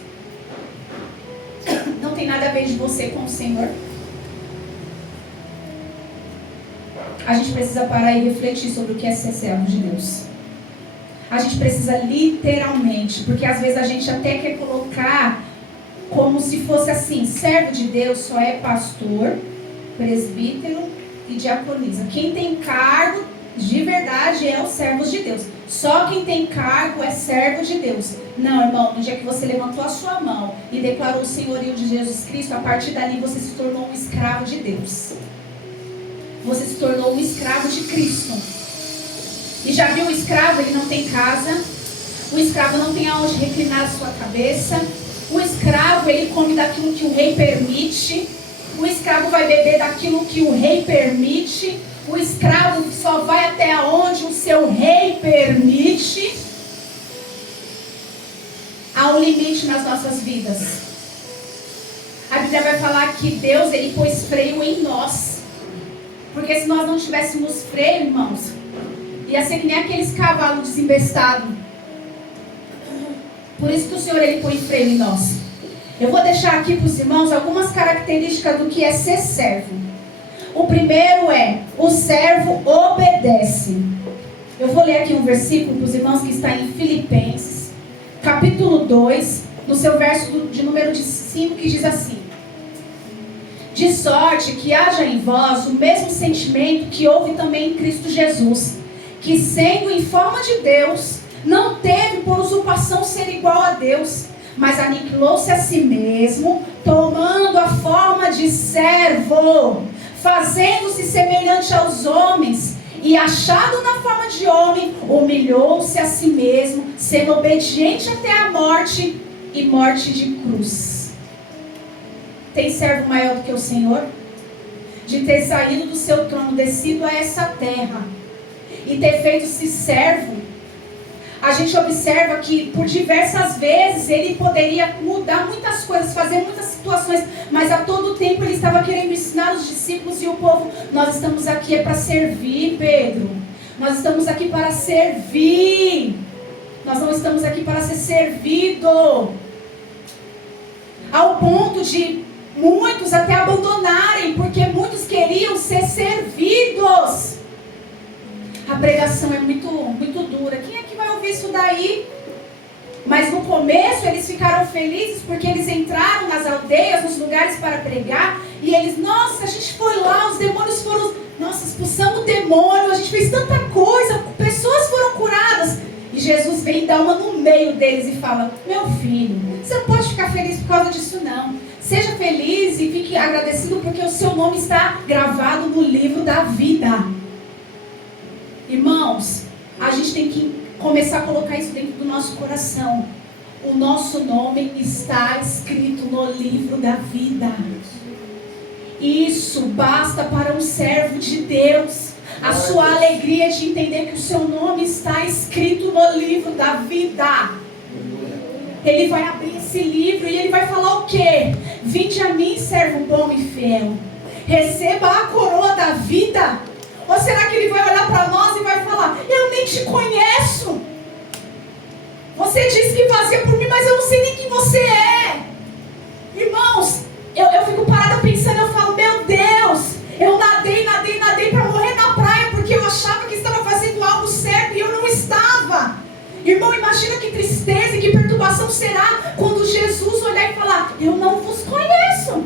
Não tem nada a ver de você com o Senhor. A gente precisa parar e refletir sobre o que é ser servo de Deus. A gente precisa literalmente, porque às vezes a gente até quer colocar como se fosse assim: servo de Deus só é pastor, presbítero e diaconisa. Quem tem cargo de verdade é os servos de Deus. Só quem tem cargo é servo de Deus. Não, irmão, no dia que você levantou a sua mão e declarou o senhorio de Jesus Cristo, a partir dali você se tornou um escravo de Deus. Você se tornou um escravo de Cristo. E já viu o escravo? Ele não tem casa. O escravo não tem aonde reclinar a sua cabeça. O escravo, ele come daquilo que o rei permite. O escravo vai beber daquilo que o rei permite. O escravo só vai até onde o seu rei permite. Há um limite nas nossas vidas. A Bíblia vai falar que Deus, Ele pôs freio em nós. Porque se nós não tivéssemos freio, irmãos, ia ser que nem aqueles cavalos desembestados. Por isso que o Senhor, Ele põe freio em nós. Eu vou deixar aqui para os irmãos algumas características do que é ser servo. O primeiro é: o servo obedece. Eu vou ler aqui um versículo para os irmãos que está em Filipenses, capítulo 2, no seu verso de número 5, que diz assim: de sorte que haja em vós o mesmo sentimento que houve também em Cristo Jesus, que sendo em forma de Deus, não teve por usurpação ser igual a Deus, mas aniquilou-se a si mesmo, tomando a forma de servo, fazendo-se semelhante aos homens, e achado na forma de homem, humilhou-se a si mesmo, sendo obediente até a morte, e morte de cruz. Tem servo maior do que o Senhor? De ter saído do seu trono, descido a essa terra, e ter feito-se servo. A gente observa que por diversas vezes ele poderia mudar muitas coisas, fazer muitas situações, mas a todo tempo ele estava querendo ensinar os discípulos e o povo. Nós estamos aqui para servir, Pedro. Nós estamos aqui para servir. Nós não estamos aqui para ser servido. Ao ponto de muitos até abandonarem, porque muitos queriam ser servidos. A pregação é muito, muito dura. Quem é que vai ouvir isso daí? Mas no começo eles ficaram felizes porque eles entraram nas aldeias, nos lugares para pregar. E eles, nossa, a gente foi lá, os demônios foram, nossa, expulsamos o demônio, a gente fez tanta coisa, pessoas foram curadas. E Jesus vem e dá uma no meio deles e fala, meu filho, você não pode ficar feliz por causa disso não. Seja feliz e fique agradecido porque o seu nome está gravado no livro da vida. Irmãos, a gente tem que começar a colocar isso dentro do nosso coração. O nosso nome está escrito no livro da vida. Isso basta para um servo de Deus. A sua alegria de entender que o seu nome está escrito no livro da vida. Ele vai abrir esse livro e ele vai falar o quê? Vinde a mim, servo bom e fiel. Receba a coroa da vida. Ou será que ele vai olhar para nós e vai falar, eu nem te conheço. Você disse que fazia por mim, mas eu não sei nem quem você é. Irmãos, eu fico parada pensando, eu falo, meu Deus, eu nadei para morrer na praia, porque eu achava que estava fazendo algo certo e eu não estava. Irmão, imagina que tristeza e que perturbação será quando Jesus olhar e falar, eu não vos conheço.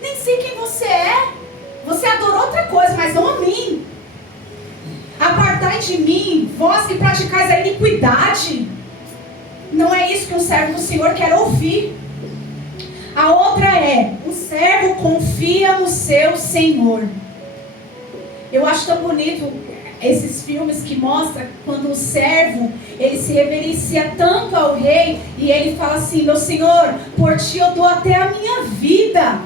Nem sei quem você é. Você adorou outra coisa, mas não a mim. Apartai de mim, vós que praticais a iniquidade. Não é isso que um servo do Senhor quer ouvir. A outra é, o servo confia no seu Senhor. Eu acho tão bonito esses filmes que mostram quando o servo, ele se reverencia tanto ao rei, e ele fala assim, meu Senhor, por ti eu dou até a minha vida.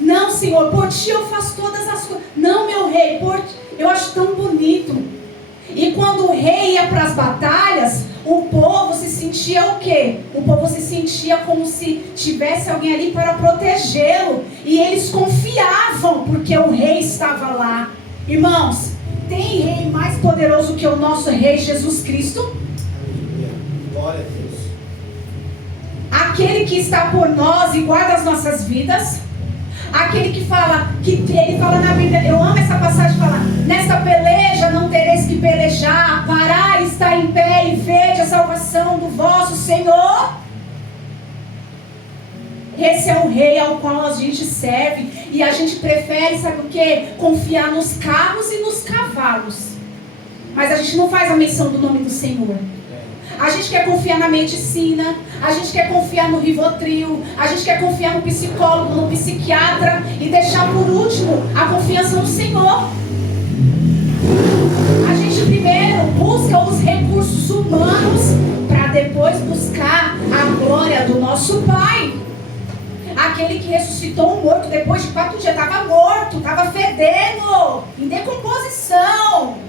Não, Senhor, por ti eu faço todas as coisas. Não, meu rei, por ti. Eu acho tão bonito. E quando o rei ia para as batalhas, o povo se sentia o quê? O povo se sentia como se tivesse alguém ali para protegê-lo. E eles confiavam, porque o rei estava lá. Irmãos, tem rei mais poderoso que o nosso rei Jesus Cristo? Glória a Deus. Aquele que está por nós e guarda as nossas vidas. Aquele que fala, ele fala na Bíblia, eu amo essa passagem, fala, nesta peleja não tereis que pelejar, parai, está em pé e vede a salvação do vosso Senhor. Esse é o rei ao qual a gente serve, e a gente prefere, sabe o que? Confiar nos carros e nos cavalos, mas a gente não faz a menção do nome do Senhor. A gente quer confiar na medicina, a gente quer confiar no Rivotril, a gente quer confiar no psicólogo, no psiquiatra e deixar por último a confiança no Senhor. A gente primeiro busca os recursos humanos para depois buscar a glória do nosso Pai. Aquele que ressuscitou um morto depois de 4 dias, estava morto, estava fedendo, em decomposição.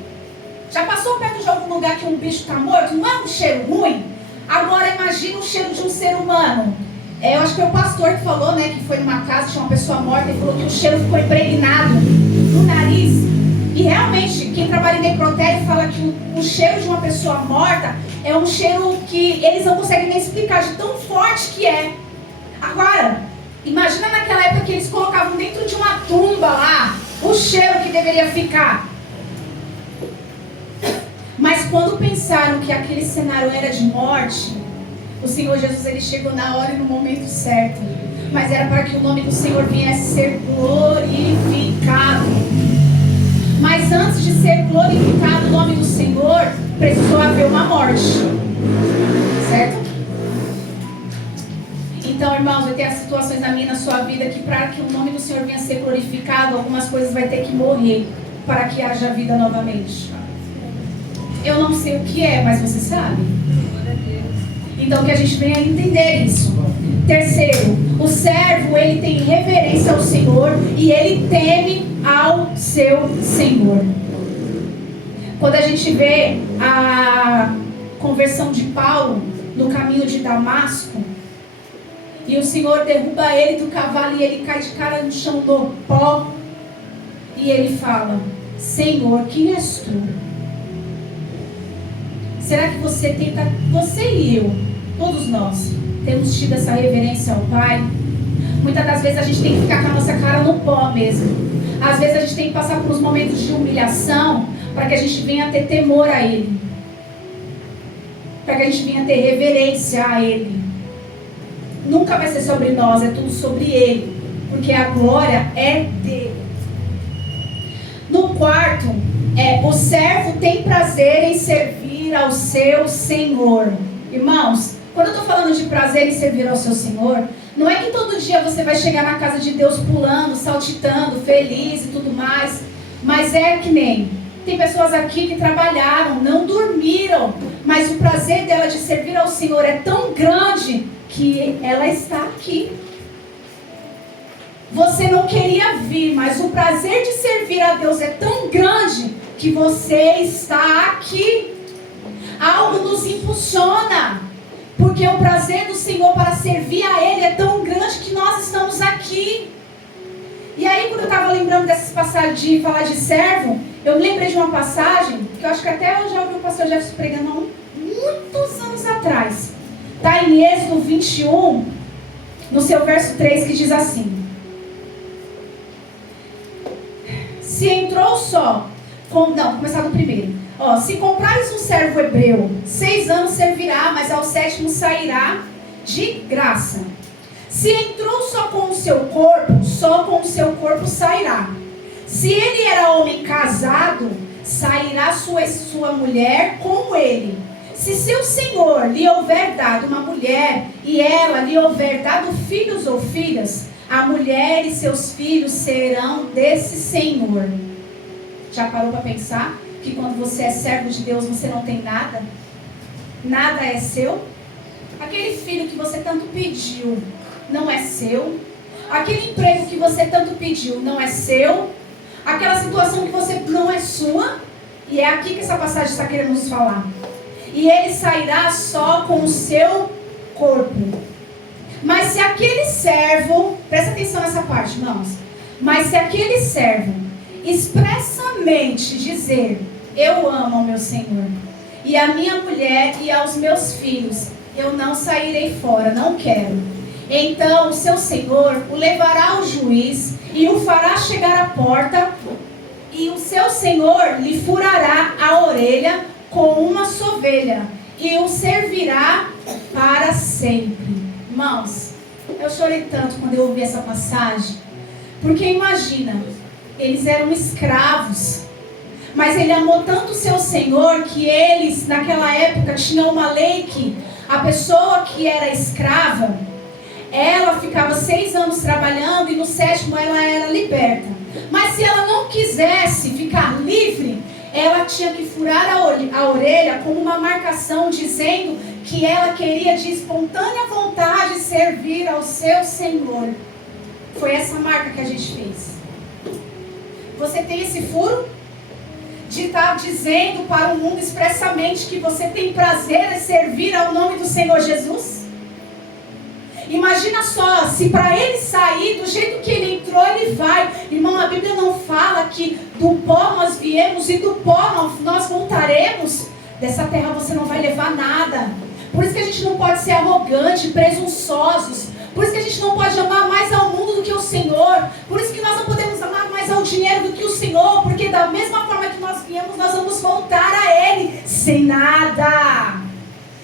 Já passou perto de algum lugar que um bicho está morto? Não é um cheiro ruim? Agora imagina o cheiro de um ser humano. Eu acho que foi o pastor que falou, né, que foi numa casa, tinha uma pessoa morta, e falou que o cheiro ficou impregnado no nariz. E realmente, quem trabalha em necrotério fala que o cheiro de uma pessoa morta é um cheiro que eles não conseguem nem explicar de tão forte que é. Agora, imagina naquela época que eles colocavam dentro de uma tumba lá, o cheiro que deveria ficar. Mas quando pensaram que aquele cenário era de morte, o Senhor Jesus, ele chegou na hora e no momento certo. Mas era para que o nome do Senhor viesse ser glorificado. Mas antes de ser glorificado o nome do Senhor, precisou haver uma morte. Certo? Então, irmãos, vai ter situações na minha e na sua vida que para que o nome do Senhor venha a ser glorificado, algumas coisas vai ter que morrer para que haja vida novamente. Eu não sei o que é, mas você sabe. Então que a gente venha entender isso. Terceiro, o servo, ele tem reverência ao Senhor e ele teme ao seu Senhor. Quando a gente vê a conversão de Paulo no caminho de Damasco, E o Senhor derruba ele do cavalo e ele cai de cara no chão do pó. E ele fala: Senhor, quem és tu? Será que você e eu, todos nós, temos tido essa reverência ao Pai? Muitas das vezes a gente tem que ficar com a nossa cara no pó mesmo. Às vezes a gente tem que passar por uns momentos de humilhação para que a gente venha ter temor a Ele. Para que a gente venha ter reverência a Ele. Nunca vai ser sobre nós, é tudo sobre Ele. Porque a glória é dele. No quarto, o servo tem prazer em servir ao seu Senhor. Irmãos, quando eu estou falando de prazer em servir ao seu Senhor, não é que todo dia você vai chegar na casa de Deus pulando, saltitando, feliz e tudo mais. Mas é que nem... Tem pessoas aqui que trabalharam, não dormiram. Mas o prazer dela de servir ao Senhor é tão grande que ela está aqui. Você não queria vir, mas o prazer de servir a Deus é tão grande que você está aqui. Algo nos impulsiona. Porque o prazer do Senhor para servir a Ele é tão grande que nós estamos aqui. E aí, quando eu estava lembrando dessas passagens de falar de servo, eu me lembrei de uma passagem que eu acho que até eu já ouvi o pastor Jefferson pregando há muitos anos atrás. Está em Êxodo 21, no seu verso 3, que diz assim: Se entrou só... começar do primeiro. Se comprares um servo hebreu, 6 anos servirá, mas ao 7º sairá de graça. Se entrou só com o seu corpo, só com o seu corpo sairá. Se ele era homem casado, sairá sua mulher com ele. Se seu senhor lhe houver dado uma mulher, e ela lhe houver dado filhos ou filhas, a mulher e seus filhos serão desse senhor. Já parou para pensar que quando você é servo de Deus, você não tem nada? Nada é seu? Aquele filho que você tanto pediu, não é seu? Aquele emprego que você tanto pediu, não é seu? Aquela situação que você não é sua? E é aqui que essa passagem está querendo nos falar. E ele sairá só com o seu corpo. Mas se aquele servo, presta atenção nessa parte, irmãos. Mas se aquele servo expressamente dizer: eu amo ao meu Senhor, e a minha mulher e aos meus filhos, eu não sairei fora, não quero. Então o seu Senhor o levará ao juiz e o fará chegar à porta, e o seu Senhor lhe furará a orelha com uma sovelha e o servirá para sempre. Irmãos, eu chorei tanto quando eu ouvi essa passagem, porque imagina, eles eram escravos, mas ele amou tanto o seu Senhor que eles, naquela época, tinham uma lei que a pessoa que era escrava, ela ficava 6 anos trabalhando e no 7º ela era liberta. Mas se ela não quisesse ficar livre, ela tinha que furar a orelha como uma marcação, dizendo que ela queria de espontânea vontade servir ao seu Senhor. Foi essa marca que a gente fez. Você tem esse furo de estar dizendo para o mundo expressamente que você tem prazer em servir ao nome do Senhor Jesus? Imagina só, se para ele sair do jeito que ele entrou, ele vai. Irmão, a Bíblia não fala que do pó nós viemos e do pó nós voltaremos. Dessa terra você não vai levar nada. Por isso que a gente não pode ser arrogante, presunçosos. Por isso que a gente não pode amar mais ao mundo do que o Senhor. Por isso que nós não podemos amar mais ao dinheiro do que o Senhor. Porque da mesma forma que nós viemos, nós vamos voltar a Ele sem nada.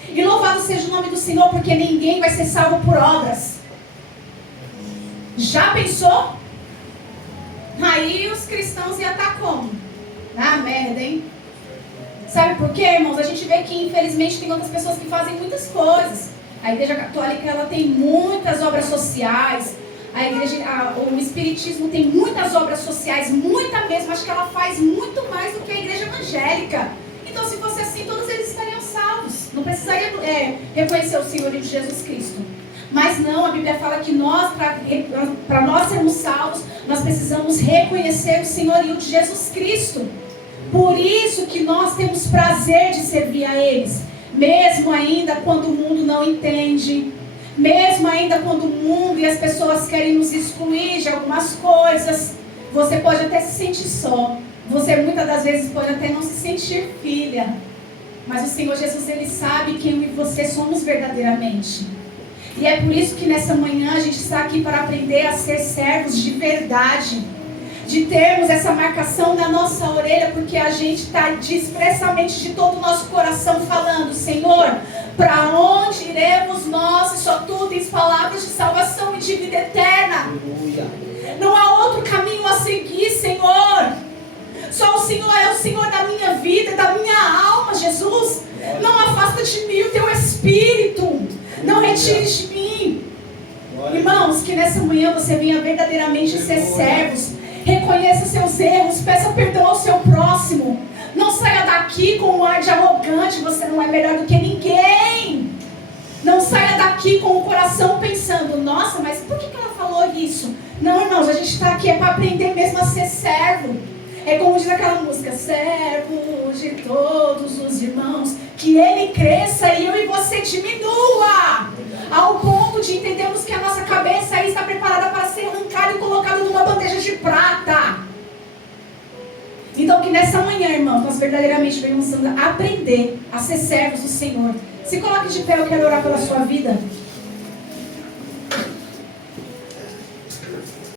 E louvado seja o nome do Senhor, porque ninguém vai ser salvo por obras. Já pensou? Aí os cristãos iam estar como? Na merda, hein? Sabe por quê, irmãos? A gente vê que infelizmente tem outras pessoas que fazem muitas coisas. A Igreja Católica, ela tem muitas obras sociais. O Espiritismo tem muitas obras sociais, muita mesmo. Acho que ela faz muito mais do que a Igreja Evangélica. Então, se fosse assim, todos eles estariam salvos. Não precisaria reconhecer o Senhorio de Jesus Cristo. Mas não, a Bíblia fala que nós, para nós sermos salvos, nós precisamos reconhecer o Senhorio de Jesus Cristo. Por isso que nós temos prazer de servir a eles. Mesmo ainda quando o mundo não entende. Mesmo ainda quando o mundo e as pessoas querem nos excluir de algumas coisas, você pode até se sentir só. Você muitas das vezes pode até não se sentir filha. Mas o Senhor Jesus, Ele sabe quem eu e você somos verdadeiramente. E é por isso que nessa manhã a gente está aqui para aprender a ser servos de verdade. De termos essa marcação na nossa orelha, porque a gente está expressamente de todo o nosso coração falando: Senhor, para onde iremos nós se só tu tens palavras de salvação e de vida eterna? Aleluia. Não há outro caminho a seguir, Senhor. Só o Senhor é o Senhor da minha vida, da minha alma, Jesus. Não afasta de mim o teu Espírito. Não retire de mim. Irmãos, que nessa manhã você venha verdadeiramente ser servos. Reconheça seus erros, peça perdão ao seu próximo. Não saia daqui com um ar de arrogante, você não é melhor do que ninguém. Não saia daqui com o coração pensando: nossa, mas por que ela falou isso? Não, irmãos, a gente está aqui para aprender mesmo a ser servo. É como diz aquela música: servo de todos os irmãos, que ele cresça e eu e você diminua. Ao ponto de entendermos que a nossa cabeça aí está preparada para ser arrancada e colocada numa bandeja de prata. Então que nessa manhã, irmão, nós verdadeiramente venhamos aprender a ser servos do Senhor. Se coloque de pé, eu quero orar pela sua vida.